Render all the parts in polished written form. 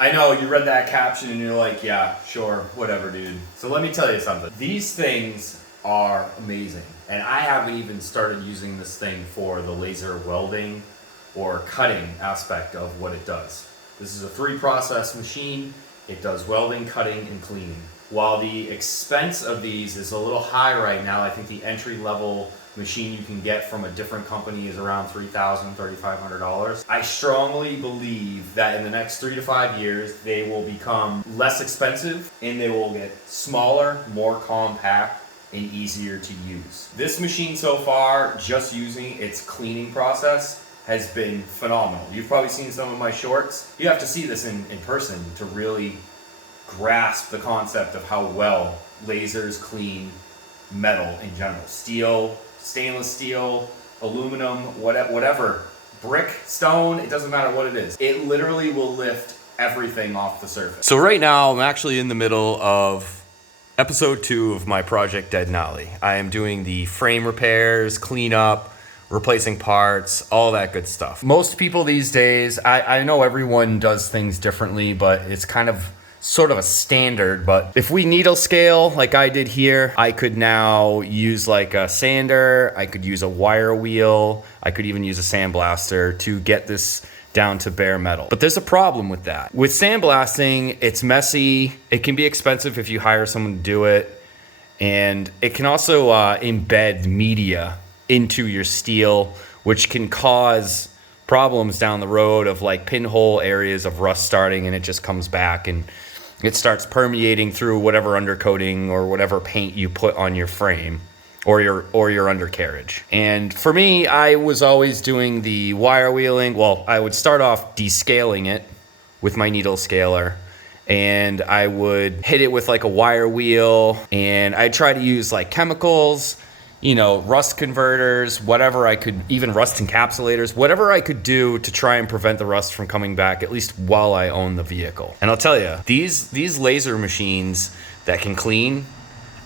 I know you read that caption and you're like, yeah, sure, whatever, dude. So let me tell you something. These things are amazing. And I haven't even started using this thing for the laser welding or cutting aspect of what it does. This is a 3-process machine. It does welding, cutting, and cleaning. While the expense of these is a little high right now, I think the entry-level machine you can get from a different company is around $3,000, $3,500. I strongly believe that in the next 3 to 5 years, they will become less expensive and they will get smaller, more compact, and easier to use. This machine so far, just using its cleaning process, has been phenomenal. You've probably seen some of my shorts. You have to see this in person to really grasp the concept of how well lasers clean metal in general. Steel, stainless steel, aluminum, whatever, brick, stone, it doesn't matter what it is. It literally will lift everything off the surface. So right now, I'm actually in the middle of episode 2 of my project Dead Nolly. I am doing the frame repairs, cleanup, replacing parts, all that good stuff. Most people these days, I know everyone does things differently, but it's kind of sort of a standard. But if we needle scale like I did here, I could now use like a sander, I could use a wire wheel, I could even use a sandblaster to get this down to bare metal. But there's a problem with that. With sandblasting, it's messy, it can be expensive if you hire someone to do it, and it can also embed media into your steel, which can cause problems down the road of like pinhole areas of rust starting, and it just comes back and it starts permeating through whatever undercoating or whatever paint you put on your frame or your undercarriage. And for me, I was always doing the wire wheeling. Well, I would start off descaling it with my needle scaler, and I would hit it with like a wire wheel, and I'd try to use like chemicals, you know, rust converters, whatever I could, even rust encapsulators, whatever I could do to try and prevent the rust from coming back, at least while I own the vehicle. And I'll tell you, these laser machines that can clean,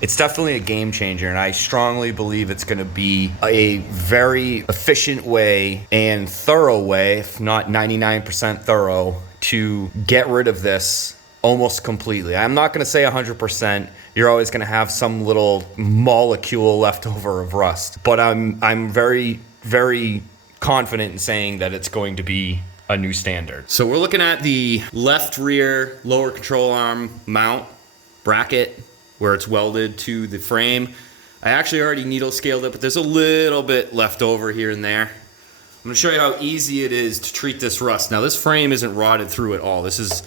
it's definitely a game changer, and I strongly believe it's going to be a very efficient way and thorough way, if not 99% thorough, to get rid of this almost completely. I'm not going to say 100%. You're always going to have some little molecule left over of rust, but I'm very, very confident in saying that it's going to be a new standard. So we're looking at the left rear lower control arm mount bracket where it's welded to the frame. I actually already needle scaled it, but there's a little bit left over here and there. I'm going to show you how easy it is to treat this rust. Now this frame isn't rotted through at all. This is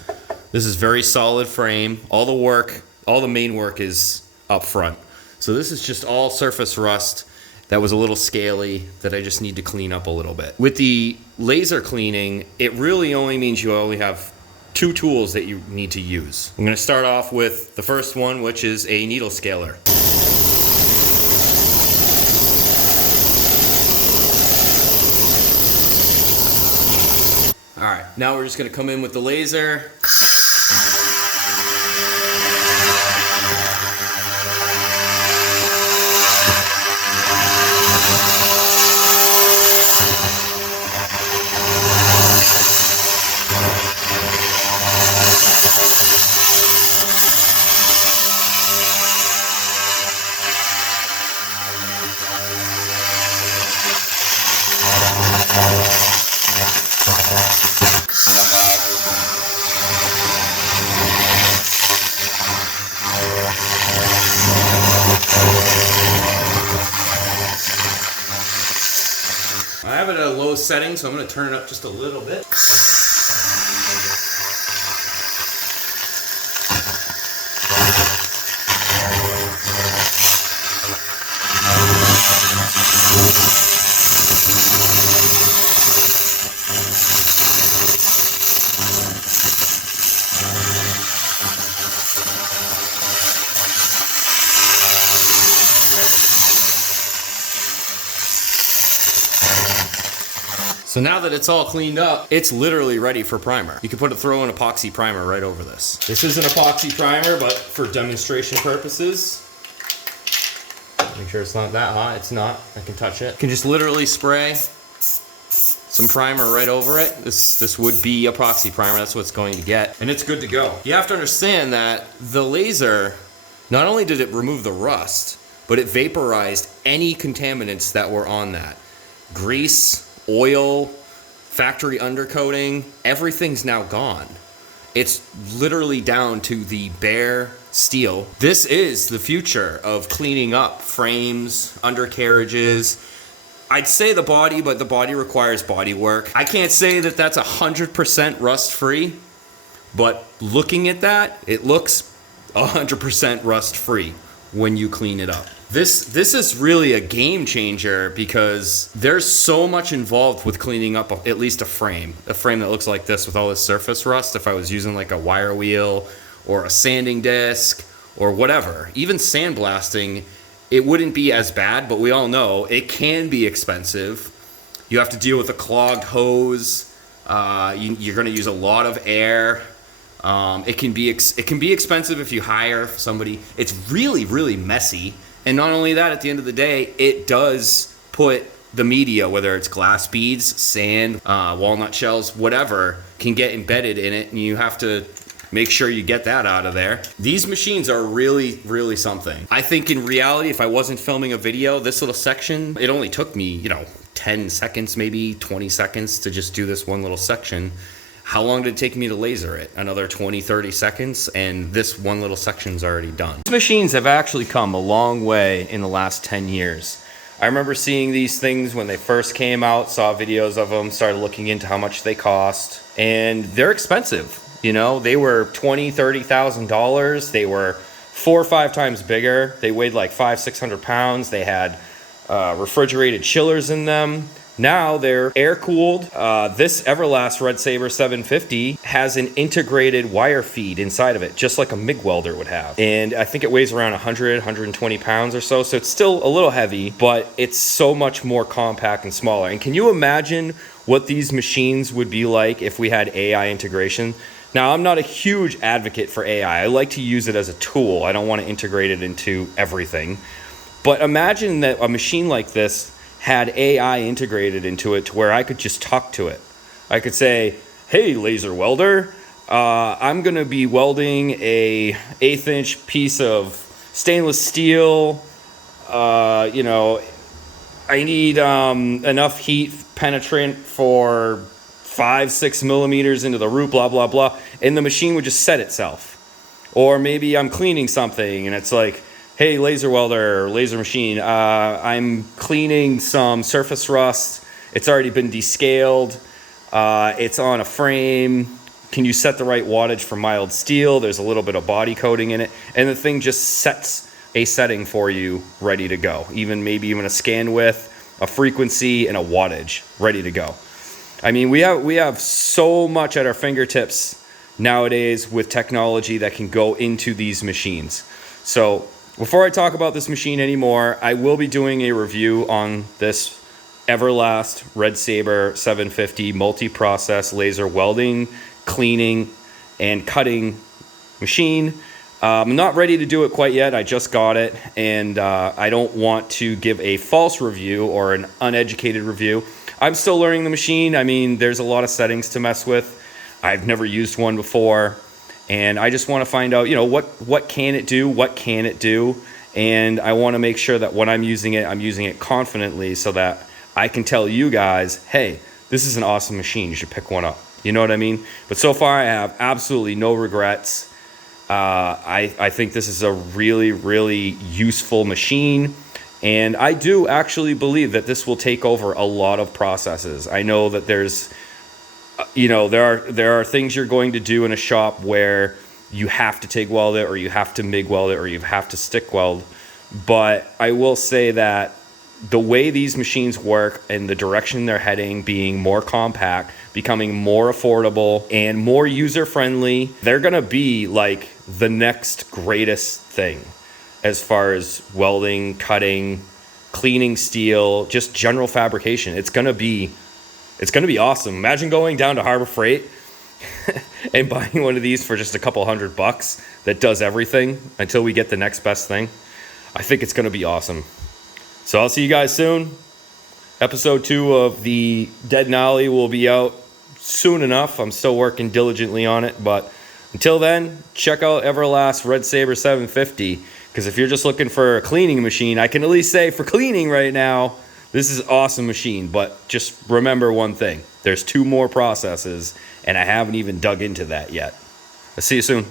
very solid frame. All the main work is up front. So this is just all surface rust that was a little scaly that I just need to clean up a little bit. With the laser cleaning, it really only means you only have 2 tools that you need to use. I'm gonna start off with the first one, which is a needle scaler. All right, now we're just gonna come in with the laser. I have it at a low setting, so I'm going to turn it up just a little bit. So now that it's all cleaned up, it's literally ready for primer. You can throw an epoxy primer right over this. This is an epoxy primer, but for demonstration purposes, make sure it's not that hot. It's not. I can touch it. You can just literally spray some primer right over it. This would be epoxy primer. That's what it's going to get, and it's good to go. You have to understand that the laser, not only did it remove the rust, but it vaporized any contaminants that were on that. Grease, oil, factory undercoating, everything's now gone. It's literally down to the bare steel. This is the future of cleaning up frames, undercarriages. I'd say the body, but the body requires body work. I can't say that that's 100% rust-free, but looking at that, it looks 100% rust-free when you clean it up. This is really a game changer because there's so much involved with cleaning up at least a frame that looks like this with all this surface rust. If I was using like a wire wheel or a sanding disc or whatever, even sandblasting, it wouldn't be as bad, but we all know it can be expensive. You have to deal with a clogged hose. You're going to use a lot of air. It can be expensive if you hire somebody. It's really, really messy. And not only that, at the end of the day, it does put the media, whether it's glass beads, sand, walnut shells, whatever, can get embedded in it, and you have to make sure you get that out of there. These machines are really, really something. I think in reality, if I wasn't filming a video, this little section, it only took me, 10 seconds, maybe 20 seconds to just do this one little section. How long did it take me to laser it? Another 20, 30 seconds, and this one little section's already done. These machines have actually come a long way in the last 10 years. I remember seeing these things when they first came out, saw videos of them, started looking into how much they cost, and they're expensive. They were $20,000, $30,000. They were 4 or 5 times bigger. They weighed like 500-600 pounds. They had refrigerated chillers in them. Now they're air-cooled. This Everlast Red Saber 750 has an integrated wire feed inside of it, just like a MIG welder would have. And I think it weighs around 100, 120 pounds or so. So it's still a little heavy, but it's so much more compact and smaller. And can you imagine what these machines would be like if we had AI integration? Now, I'm not a huge advocate for AI. I like to use it as a tool. I don't want to integrate it into everything. But imagine that a machine like this had AI integrated into it to where I could just talk to it. I could say, hey, laser welder, I'm going to be welding a 1/8-inch piece of stainless steel. I need enough heat penetrant for 5-6 millimeters into the root, blah, blah, blah. And the machine would just set itself. Or maybe I'm cleaning something and it's like, hey, laser welder, laser machine, I'm cleaning some surface rust. It's already been descaled. It's on a frame. Can you set the right wattage for mild steel? There's a little bit of body coating in it. And the thing just sets a setting for you ready to go. Maybe even a scan width, a frequency, and a wattage ready to go. I mean, we have so much at our fingertips nowadays with technology that can go into these machines. So before I talk about this machine anymore, I will be doing a review on this Everlast Red Saber 750 multi-process laser welding, cleaning, and cutting machine. I'm not ready to do it quite yet. I just got it, and I don't want to give a false review or an uneducated review. I'm still learning the machine. I mean, there's a lot of settings to mess with. I've never used one before. And I just want to find out, what can it do? What can it do? And I want to make sure that when I'm using it confidently so that I can tell you guys, hey, this is an awesome machine. You should pick one up. You know what I mean? But so far I have absolutely no regrets. I think this is a really, really useful machine. And I do actually believe that this will take over a lot of processes. I know that there's there are things you're going to do in a shop where you have to TIG weld it, or you have to MIG weld it, or you have to stick weld. But I will say that the way these machines work and the direction they're heading, being more compact, becoming more affordable and more user-friendly, they're going to be like the next greatest thing as far as welding, cutting, cleaning steel, just general fabrication. It's going to be awesome. Imagine going down to Harbor Freight and buying one of these for just a couple $100 that does everything until we get the next best thing. I think it's going to be awesome. So I'll see you guys soon. Episode 2 of the Dead Nolly will be out soon enough. I'm still working diligently on it, but until then, check out Everlast Red Saber 750, because if you're just looking for a cleaning machine, I can at least say for cleaning right now, this is an awesome machine. But just remember one thing, there's 2 more processes, and I haven't even dug into that yet. I'll see you soon.